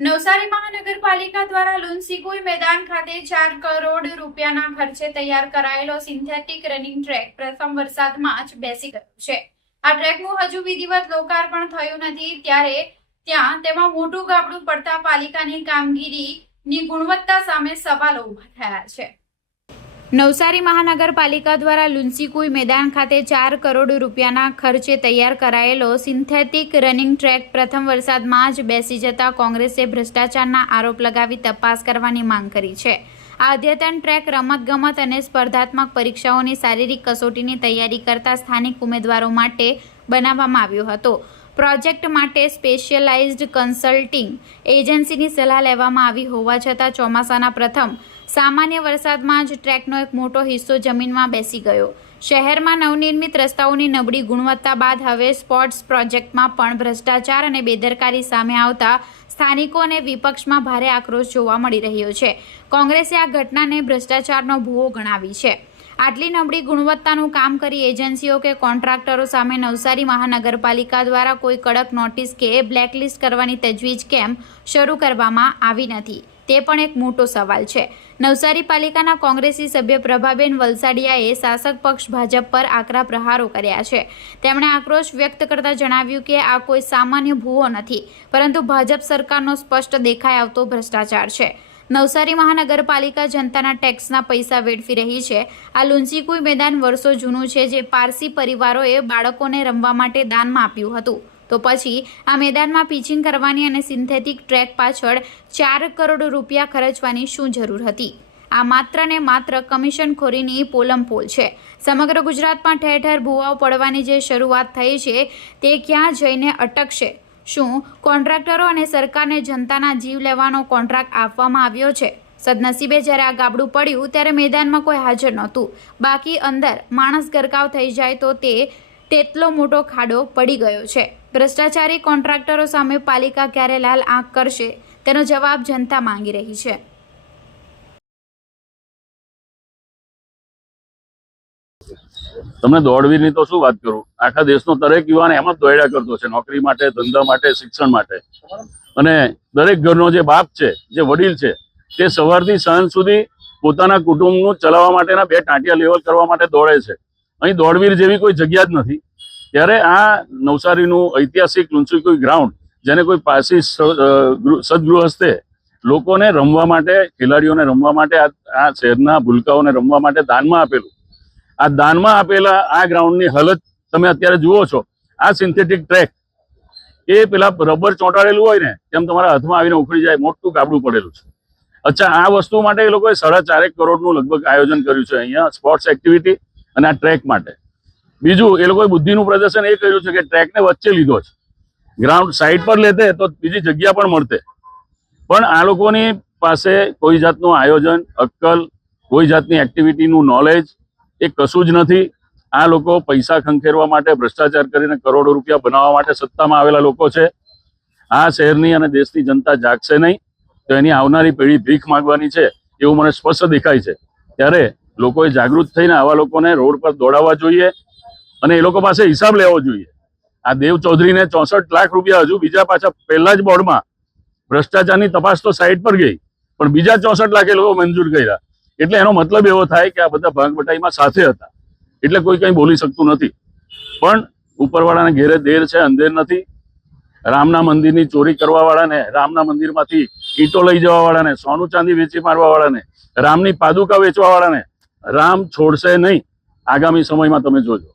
નવસારી મહાનગરપાલિકા દ્વારા લુન્સીકુઈ મેદાન ખાતે 4 કરોડ રૂપિયાના ખર્ચે તૈયાર કરાયેલો સિન્થેટિક રનિંગ ટ્રેક પ્રથમ વરસાદમાં જ બેસી ગયો છે। આ ટ્રેકનું હજુ વિધિવત લોકાર્પણ થયું નથી, ત્યારે તેમાં મોટું ગાબડું પડતા પાલિકાની કામગીરીની ગુણવત્તા સામે સવાલો ઉભા થયા છે। નવસારી મહાનગરપાલિકા દ્વારા લુન્સીકુઈ મેદાન ખાતે 4 કરોડ રૂપિયાના ખર્ચે તૈયાર કરાયેલો સિન્થેટિક રનિંગ ટ્રેક પ્રથમ વરસાદમાં જ બેસી જતા કોંગ્રેસે ભ્રષ્ટાચારના આરોપ લગાવી તપાસ કરવાની માંગ કરી છે। આ અદ્યતન ટ્રેક રમતગમત અને સ્પર્ધાત્મક પરીક્ષાઓની શારીરિક કસોટીની તૈયારી કરતા સ્થાનિક ઉમેદવારો માટે બનાવવામાં આવ્યો હતો। પ્રોજેક્ટ માટે સ્પેશિયલાઇઝ્ડ કન્સલ્ટિંગ એજન્સીની સલાહ લેવામાં આવી હોવા છતાં ચોમાસાના પ્રથમ સામાન્ય વરસાદમાં જ ટ્રેકનો એક મોટો હિસ્સો જમીનમાં બેસી ગયો। શહેરમાં નવનિર્મિત રસ્તાઓની નબળી ગુણવત્તા બાદ હવે સ્પોર્ટ્સ પ્રોજેક્ટમાં પણ ભ્રષ્ટાચાર અને બેદરકારી સામે આવતા સ્થાનિકો અને વિપક્ષમાં ભારે આક્રોશ જોવા મળી રહ્યો છે। કોંગ્રેસે આ ઘટનાને ભ્રષ્ટાચારનો ભૂવો ગણાવી છે। આટલી નબળી ગુણવત્તાનું કામ કરી એજન્સીઓ કે કોન્ટ્રાક્ટરો સામે નવસારી મહાનગરપાલિકા દ્વારા કોઈ કડક નોટિસ કે બ્લેકલિસ્ટ કરવાની તજવીજ કેમ શરૂ કરવામાં આવી નથી, તે પણ એક મોટો સવાલ છે। નવસારી પાલિકાના કોંગ્રેસી સભ્ય પ્રભાબેન વલસાડિયાએ શાસક પક્ષ ભાજપ પર આકરા પ્રહારો કર્યા છે। તેમણે આક્રોશ વ્યક્ત કરતા જણાવ્યું કે આ કોઈ સામાન્ય ભૂવો નથી, પરંતુ ભાજપ સરકારનો સ્પષ્ટ દેખાઈ આવતો ભ્રષ્ટાચાર છે। નવસારી મહાનગરપાલિકા જનતાના ટેક્સના પૈસા વેડફી રહી છે। આ લુન્સીકુઈ મેદાન વર્ષો જૂનું છે, જે પારસી પરિવારોએ બાળકોને રમવા માટે દાનમાં આપ્યું હતું। તો પછી આ મેદાનમાં પિચિંગ કરવાની અને સિન્થેટિક ટ્રેક પાછળ 4 કરોડ રૂપિયા ખર્ચવાની શું જરૂર હતી? આ માત્ર ને માત્ર કમિશનખોરીની પોલમપોલ છે। સમગ્ર ગુજરાતમાં ઠેર ઠેર ભૂવાઓ પડવાની જે શરૂઆત થઈ છે, તે ક્યાં જઈને અટકશે? શું કોન્ટ્રાક્ટરો અને સરકારને જનતાના જીવ લેવાનો કોન્ટ્રાક્ટ આપવામાં આવ્યો છે? સદનસીબે જ્યારે આ ગાબડું પડ્યું ત્યારે મેદાનમાં કોઈ હાજર નહોતું, બાકી અંદર માણસ ગરકાવ થઈ જાય તો તેટલો મોટો ખાડો પડી ગયો છે। ભ્રષ્ટાચારી કોન્ટ્રાક્ટરો સામે પાલિકા ક્યારે લાલ આંખ કરશે, તેનો જવાબ જનતા માંગી રહી છે। તમને દોડવીરની તો શું વાત કરું, આખા દેશનો દરેક યુવાન એમ જ દોડ્યા કરતો છે, નોકરી માટે, ધંધા માટે, શિક્ષણ માટે। અને દરેક ઘરનો જે બાપ છે, જે વડીલ છે, તે સવારથી સાંજ સુધી પોતાના કુટુંબનું ચલાવવા માટેના 2 ટાંટિયા લેવલ કરવા માટે દોડે છે। અહીં દોડવીર જેવી કોઈ જગ્યા જ નથી। ત્યારે આ નવસારીનું ઐતિહાસિક લુન્સીકુઈ ગ્રાઉન્ડ, જેને કોઈ પારસી સદગૃહસ્થે લોકોને રમવા માટે, ખેલાડીઓને રમવા માટે, આ શહેરના ભૂલકાઓને રમવા માટે દાનમાં આપેલું, આ દાનમાં આપેલા આ ગ્રાઉન્ડની હાલત તમે અત્યારે જુઓ છો। આ સિન્થેટિક ટ્રેક એ પેલા રબર ચોંટાડેલું હોય ને તેમ તમારા હાથમાં આવીને ઉખડી જાય, મોટું ગાબડું પડેલું છે। અચ્છા, આ વસ્તુ માટે એ લોકોએ 4.5 કરોડનું લગભગ આયોજન કર્યું છે અહીંયા સ્પોર્ટ્સ એક્ટિવિટી અને આ ટ્રેક માટે। બીજું, એ લોકોએ બુદ્ધિનું પ્રદર્શન એ કર્યું છે કે ટ્રેકને વચ્ચે લીધો છે। ગ્રાઉન્ડ સાઈડ પર લેતે તો બીજી જગ્યા પણ મળતે, પણ આ લોકોની પાસે કોઈ જાતનું આયોજન, અક્કલ, કોઈ જાતની એક્ટિવિટીનું નોલેજ એ કશું જ નથી। આ લોકો પૈસા ખંખેરવા માટે, ભ્રષ્ટાચાર કરીને કરોડો રૂપિયા બનાવવા માટે સત્તામાં આવેલા લોકો છે। આ શહેરની અને દેશની જનતા જાગશે નહીં તો એની આવનારી પેઢી ભીખ માંગવાની છે, એવું મને સ્પષ્ટ દેખાય છે। ત્યારે લોકોએ જાગૃત થઈને આવા લોકોને રોડ પર દોડાવવા જોઈએ અને એ લોકો પાસે હિસાબ લેવો જોઈએ। આ દેવ ચૌધરીને 64 લાખ રૂપિયા હજુ બીજા પાછા પહેલા જ બોર્ડમાં ભ્રષ્ટાચારની તપાસ તો સાઈડ પર ગઈ, પણ બીજા 64 લાખ એ લોકો મંજૂર કર્યા। એટલે એનો મતલબ એવો થાય કે આ બધા ભાગબટાઈમાં સાથે હતા, એટલે કોઈ કંઈ બોલી શકતું નથી। પણ ઉપરવાળાને ઘેરે દેર છે, અંધેર નથી। રામના મંદિરની ચોરી કરવા વાળાને, રામના મંદિરમાંથી ઈંટો લઈ જવા વાળાને, સોનું ચાંદી વેચી મારવા વાળાને, રામની પાદુકા વેચવા વાળાને રામ છોડશે નહીં। આગામી સમયમાં તમે જોજો।